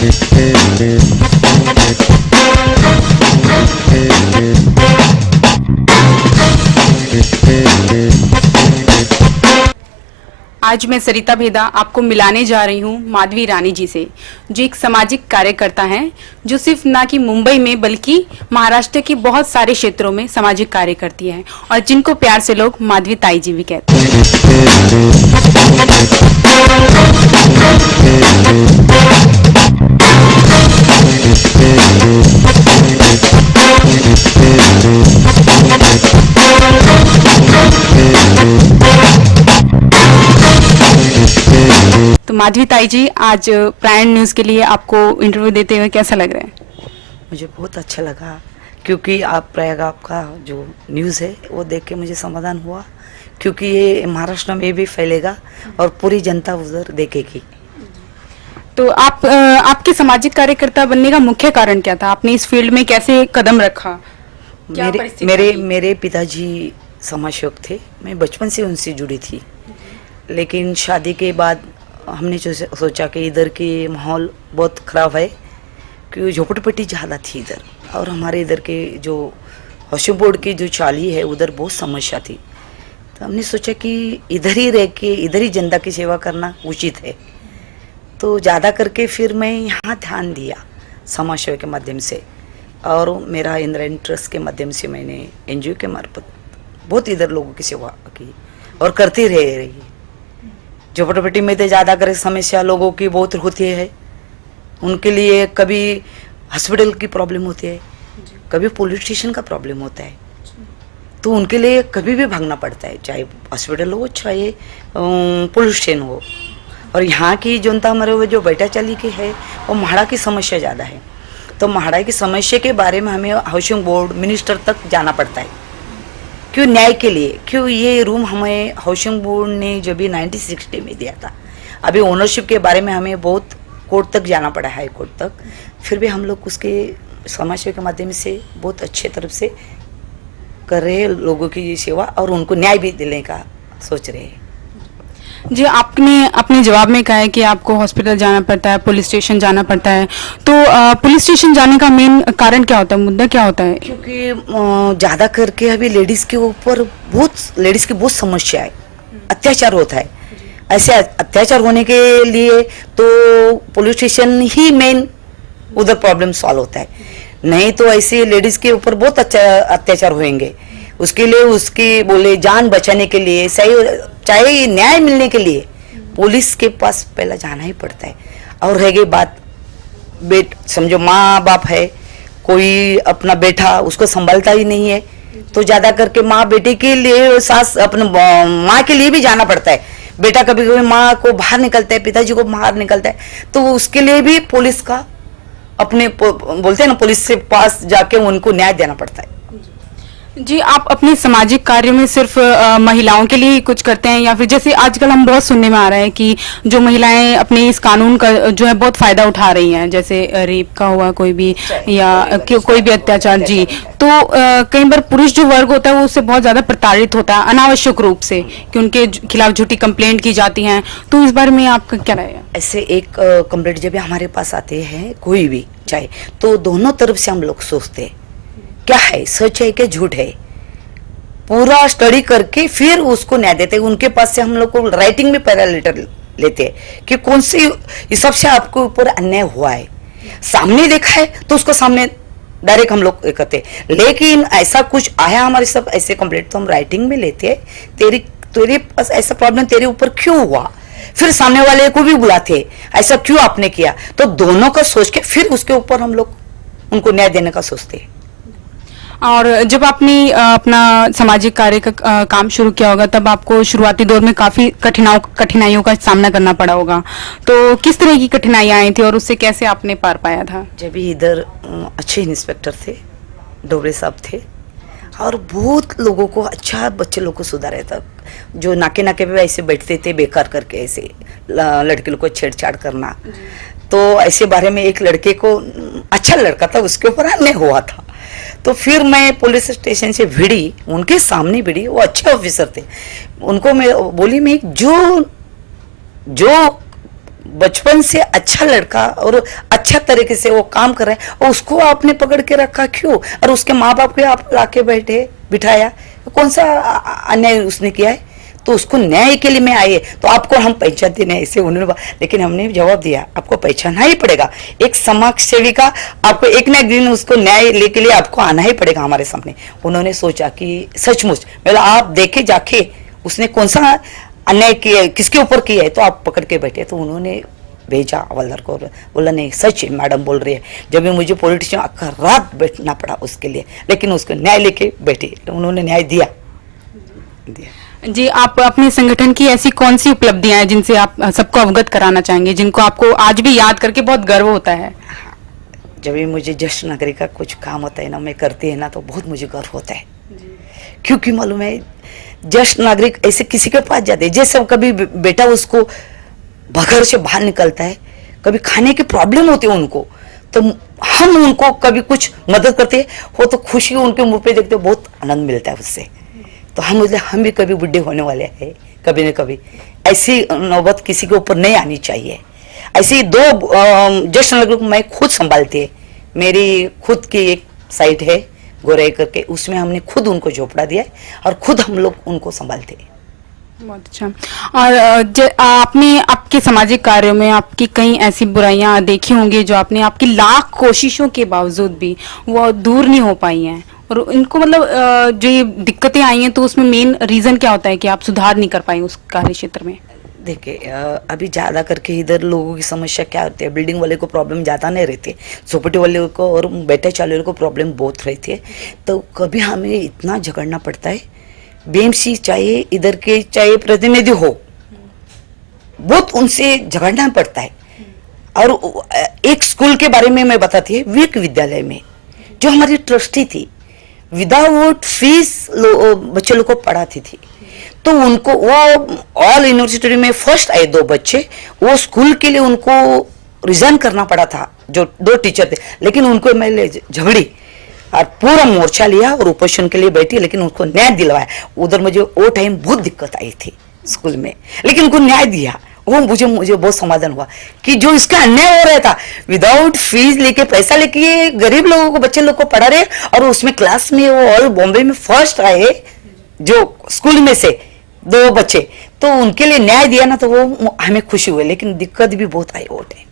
आज मैं सरिता भेदा आपको मिलाने जा रही हूँ माधवी रानी जी से, जो एक सामाजिक कार्यकर्ता हैं, जो सिर्फ ना कि मुंबई में बल्कि महाराष्ट्र के बहुत सारे क्षेत्रों में सामाजिक कार्य करती हैं और जिनको प्यार से लोग माधवी ताई जी भी कहते हैं। तो माधवी ताई जी, आज प्रायण न्यूज के लिए आपको इंटरव्यू देते हुए कैसा लग रहा है? मुझे बहुत अच्छा लगा, क्योंकि आप प्रयाग आपका जो न्यूज़ है वो देख के मुझे समाधान हुआ, क्योंकि ये महाराष्ट्र में भी फैलेगा और पूरी जनता उधर देखेगी। तो आपके सामाजिक कार्यकर्ता बनने का मुख्य कारण क्या था? आपने इस फील्ड में कैसे कदम रखा? मेरे पिताजी समाज सेवक थे, मैं बचपन से उनसे जुड़ी थी, लेकिन शादी के बाद हमने जो सोचा कि इधर की माहौल बहुत ख़राब है, क्योंकि झोपड़पट्टी ज़्यादा थी इधर, और हमारे इधर के जो हाउसिंग बोर्ड की जो चाली है उधर बहुत समस्या थी। तो हमने सोचा कि इधर ही रह के इधर ही जनता की सेवा करना उचित है। तो ज़्यादा करके फिर मैं यहाँ ध्यान दिया समाज सेवा के माध्यम से, और मेरा इंद्रायणी ट्रस्ट के माध्यम से मैंने NGO के मार्फत बहुत इधर लोगों की सेवा की और करती रही। झोपड़पट्टी में तो ज़्यादा कर समस्या लोगों की बहुत होती है, उनके लिए कभी हॉस्पिटल की प्रॉब्लम होती है, कभी पुलिस स्टेशन का प्रॉब्लम होता है, तो उनके लिए कभी भी भागना पड़ता है, चाहे हॉस्पिटल हो चाहे पुलिस स्टेशन हो। और यहाँ की जनता हमारे वो जो बेटा चाली की है वो म्हाड़ा की समस्या ज़्यादा है, तो म्हाड़ा की समस्या के बारे में हमें हाउसिंग बोर्ड मिनिस्टर तक जाना पड़ता है, क्यों न्याय के लिए। क्यों ये रूम हमें हाउसिंग बोर्ड ने जब भी 1960 में दिया था, अभी ओनरशिप के बारे में हमें बहुत कोर्ट तक जाना पड़ा, हाई कोर्ट तक, फिर भी हम लोग उसके समाज सेवा के माध्यम से बहुत अच्छे तरफ से कर रहे हैं लोगों की सेवा, और उनको न्याय भी दिलाने का सोच रहे हैं। जी, आपने अपने जवाब में कहा है कि आपको हॉस्पिटल जाना पड़ता है, पुलिस स्टेशन जाना पड़ता है, तो पुलिस स्टेशन जाने का मेन कारण क्या होता है, मुद्दा क्या होता है? क्योंकि ज़्यादा करके अभी लेडीज़ के ऊपर लेडीज़ की बहुत समस्या है, अत्याचार होता है। ऐसे अत्याचार होने के लिए तो पुलिस स्टेशन ही मेन उधर प्रॉब्लम सॉल्व होता है, नहीं तो ऐसे लेडीज़ के ऊपर बहुत अत्याचार होंगे। उसके लिए उसकी बोले जान बचाने के लिए, सही चाहे न्याय मिलने के लिए पुलिस के पास पहला जाना ही पड़ता है। और रह गई बात समझो माँ बाप है, कोई अपना बेटा उसको संभालता ही नहीं है, तो ज़्यादा करके माँ बेटे के लिए, सास अपने माँ के लिए भी जाना पड़ता है। बेटा कभी कभी माँ को बाहर निकलता है, पिताजी को बाहर निकलता है, तो उसके लिए भी पुलिस का अपने बोलते हैं ना, पुलिस से पास जाके उनको न्याय देना पड़ता है। जी, आप अपने सामाजिक कार्य में सिर्फ महिलाओं के लिए ही कुछ करते हैं, या फिर जैसे आजकल हम बहुत सुनने में आ रहा है कि जो महिलाएं अपने इस कानून का जो है बहुत फायदा उठा रही हैं, जैसे रेप का हुआ कोई भी या कोई भी अत्याचार, जी, तो कई बार पुरुष जो वर्ग होता है वो उससे बहुत ज्यादा प्रताड़ित होता है अनावश्यक रूप से, कि उनके खिलाफ झूठी कंप्लेंट की जाती हैं, तो इस बारे में आपका क्या राय है? ऐसे एक कंप्लेंट जब हमारे पास आते हैं कोई भी चाहे, तो दोनों तरफ से हम लोग सोचते हैं क्या है, सच है कि झूठ है, पूरा स्टडी करके फिर उसको न्याय देते हैं। उनके पास से हम लोग को राइटिंग में पहला लेटर लेते हैं कि कौन सी हिसाब से आपके ऊपर अन्याय हुआ है, सामने देखा है तो उसको सामने डायरेक्ट हम लोग करते हैं, लेकिन ऐसा कुछ आया हमारे सब ऐसे कंप्लेंट तो हम राइटिंग में लेते हैं, तेरे पास ऐसा प्रॉब्लम तेरे ऊपर क्यों हुआ, फिर सामने वाले को भी बुलाते ऐसा क्यों आपने किया, तो दोनों का सोच के फिर उसके ऊपर हम लोग उनको न्याय देने का सोचते हैं। और जब आपने अपना सामाजिक कार्य का काम शुरू किया होगा, तब आपको शुरुआती दौर में काफी कठिनाइयों का सामना करना पड़ा होगा, तो किस तरह की कठिनाइयां आई थी और उससे कैसे आपने पार पाया था? जब भी इधर अच्छे इंस्पेक्टर थे, डोबरे साहब थे, और बहुत लोगों को अच्छा बच्चे लोग को सुधारा था, जो नाके नाके पे ऐसे बैठते थे बेकार करके, ऐसे लड़के लोग को छेड़छाड़ करना, तो ऐसे बारे में एक लड़के को, अच्छा लड़का था, उसके ऊपर अन्याय हुआ था, तो फिर मैं पुलिस स्टेशन से भिड़ी, उनके सामने भिड़ी, वो अच्छे ऑफिसर थे, उनको मैं बोली, मैं जो बचपन से अच्छा लड़का और अच्छा तरीके से वो काम कर रहा है और उसको आपने पकड़ के रखा क्यों? और उसके माँ बाप को आप लाके बिठाया, कौन सा अन्याय उसने किया है? तो उसको न्याय के लिए मैं आए तो आपको हम पहचानते नहीं, ऐसे उन्होंने लेकिन हमने जवाब दिया आपको पहचानना ही पड़ेगा। एक समाज सेवी का आपको एक ना एक दिन उसको न्याय लेके लिए आपको आना ही पड़ेगा हमारे सामने। उन्होंने सोचा कि सचमुच मतलब आप देखे जाके उसने कौन सा अन्याय किया, किसके ऊपर किया है, तो आप पकड़ के बैठे। तो उन्होंने भेजा हवलदार को, बोला नहीं सच है मैडम बोल रही है। जब भी मुझे पॉलिटिशियन रात बैठना पड़ा उसके लिए, लेकिन उसको न्याय लेके बैठे, तो उन्होंने न्याय दिया। जी, आप अपने संगठन की ऐसी कौन सी उपलब्धियां हैं जिनसे आप सबको अवगत कराना चाहेंगे, जिनको आपको आज भी याद करके बहुत गर्व होता है? जब भी मुझे ज्येष्ठ नागरिक का कुछ काम होता है ना, मैं करती है ना, तो बहुत मुझे गर्व होता है। क्योंकि मालूम है ज्येष्ठ नागरिक ऐसे किसी के पास जाते हैं, जैसे कभी बेटा उसको घर से बाहर निकलता है, कभी खाने की प्रॉब्लम होती है उनको, तो हम उनको कभी कुछ मदद करते हैं, हो तो खुशी उनके मुंह पे देखते बहुत आनंद मिलता है उससे। तो हम भी कभी बुढ़े होने वाले हैं, कभी न कभी ऐसी नौबत किसी के ऊपर नहीं आनी चाहिए। ऐसी दो ज्येष्ठ नागरिक को मैं खुद संभालती है। मेरी खुद की एक साइट है गोराई करके, उसमें हमने खुद उनको झोपड़ा दिया है और खुद हम लोग उनको संभालते हैं। बहुत अच्छा। और आपने आपके सामाजिक कार्यों में आपकी कई ऐसी बुराइयां देखी होंगी जो आपने आपकी लाख कोशिशों के बावजूद भी वो दूर नहीं हो पाई हैं, और इनको मतलब जो ये दिक्कतें आई हैं, तो उसमें मेन रीजन क्या होता है कि आप सुधार नहीं कर पाए उस कार्य क्षेत्र में? देखिए अभी ज़्यादा करके इधर लोगों की समस्या क्या होती है, बिल्डिंग वाले को प्रॉब्लम ज़्यादा नहीं रहती है, झोपड़ी वाले को और बैठे चाले वाले को प्रॉब्लम बहुत रहती है। तो कभी हमें इतना झगड़ना पड़ता है, बीएमसी चाहे इधर के चाहे प्रतिनिधि हो, बहुत उनसे झगड़ना पड़ता है। और एक स्कूल के बारे में मैं बताती है, विवेक विद्यालय में जो हमारी ट्रस्टी थी, विदाउट फीस बच्चे लोग को पढ़ाती थी। तो उनको वो ऑल यूनिवर्सिटी में फर्स्ट आए 2 बच्चे, वो स्कूल के लिए उनको रिजाइन करना पड़ा था, जो 2 टीचर थे, लेकिन उनको मैं झगड़ी और पूरा मोर्चा लिया और ओपोजिशन के लिए बैठी, लेकिन उनको न्याय दिलवाया। उधर मुझे वो टाइम बहुत दिक्कत आई थी स्कूल में, लेकिन उनको न्याय दिया। वो मुझे बहुत समाधान हुआ कि जो इसका अन्याय हो रहा था, विदाउट फीस लेके पैसा लेके ये गरीब लोगों को बच्चे लोग को पढ़ा रहे, और उसमें क्लास में वो ऑल बॉम्बे में फर्स्ट आए जो स्कूल में से 2 बच्चे, तो उनके लिए न्याय दिया ना, तो वो हमें खुशी हुई। लेकिन दिक्कत भी बहुत आई वो टाइम।